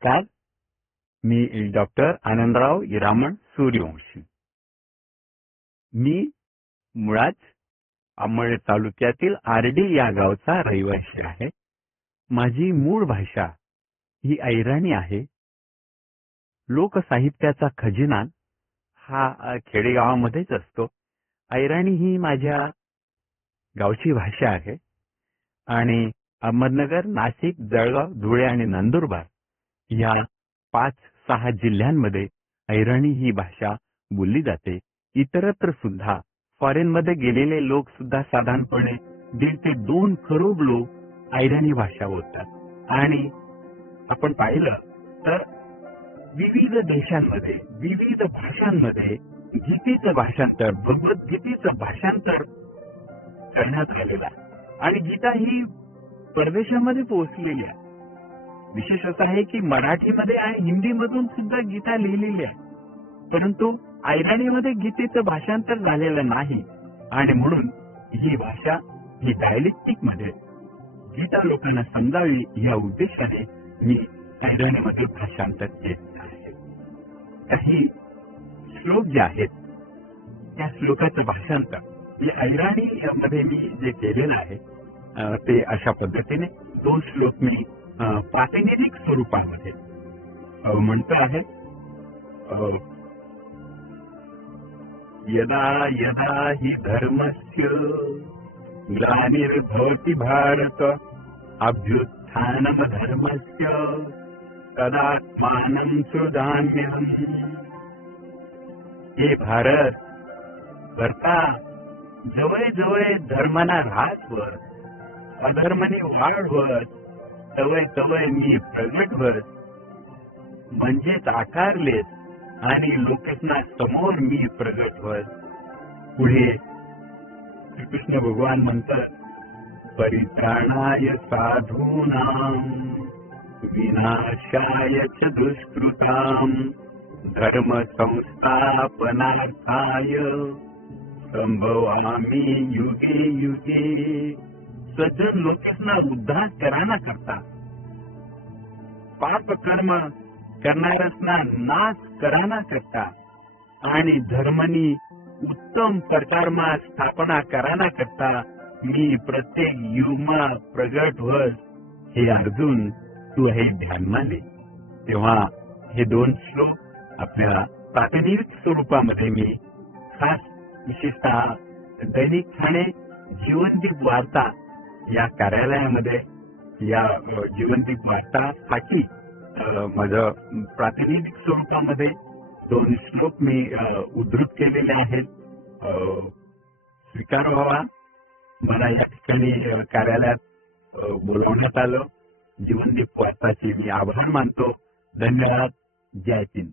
नमस्कार. मी डॉक्टर आनंदराव इरामण सूर्यवंशी. मी मुळात अंमळ तालुक्यातील आर्डी या गावचा रहिवासी आहे. माझी मूळ भाषा ही अहिराणी आहे. लोकसाहित्याचा खजिना हा खेडेगावामध्येच असतो. अहिराणी ही माझ्या गावची भाषा आहे आणि अहमदनगर, नाशिक, जळगाव, धुळे आणि नंदुरबार या 5-6 जिल्ह्यांमध्ये अहिराणी ही भाषा बोलली जाते. इतरत्र सुद्धा फॉरेनमध्ये गेलेले लोक सुद्धा साधारणपणे 1.5 ते 2 करोड लोक अहिराणी भाषा बोलतात. आणि आपण पाहिलं तर विविध देशांमध्ये, विविध भाषांमध्ये गीतेचं भाषांतर, भगवद्गीतेचं भाषांतर करण्यात आलेलं आहे. आणि गीता ही परदेशामध्ये पोहोचलेली आहे. विशेष असं आहे की मराठीमध्ये आणि हिंदीमधून सुद्धा गीता लिहिलेली आहे, परंतु अहिराणीमध्ये गीतेचं भाषांतर झालेलं नाही. आणि म्हणून ही भाषा ही डायलेक्टिक मध्ये गीता लोकांना समजावी या उद्देशाने मी अहिराणीमध्ये भाषांतर केले आहे. काही श्लोक जे आहेत त्या श्लोकाचं भाषांतर हे अहिराणी मध्ये मी जे केलेलं आहे ते अशा पद्धतीने 2 श्लोक मी प्रातिनिधिक स्वरूपामध्ये म्हणतो आहे. यदा यदा हि धर्मस्य ग्लानिर्भवति भारत अभ्युत्थानं धर्मस्य तदात्मानं सृजाम्यहम्. हे भारत, भरता जवळ जवळ धर्मना ऱ्हास वर, अधर्मनी वाढ होत, तवय तवय मी प्रगट होत. म्हणजेच आकारलेत आणि लोकांना समोर मी प्रगट होत. पुढे श्रीकृष्ण भगवान म्हणतात, परित्राणाय साधूनां विनाशाय च दुष्कृतां धर्म संस्थापनार्थाय संभवामी युगे युगे. सज्जन लोकांना उद्धार कराना करता, पाप कर्म करणाऱ्यांना नाश कराना करता आणि धर्मनी उत्तम प्रकारमा स्थापना कराना करता मी प्रत्येक युगमा प्रगट होत. हे अर्जुन, तू हे ध्यानमा ले. तेव्हा हे 2 श्लोक आपल्या प्रातिनिधिक स्वरूपामध्ये मी खास विशेषतः दैनिक ठाणे जीवनदीप वार्ता या कार्यालयामध्ये या जीवनदीप वार्तासाठी माझं प्रातिनिधिक स्वरूपामध्ये 2 श्लोक मी उद्धृत केलेले आहेत. स्वीकार व्हावा. मला या ठिकाणी कार्यालयात बोलवण्यात आलं. जीवनदीप वार्ताचे मी आभार मानतो. धन्यवाद. जय हिंद.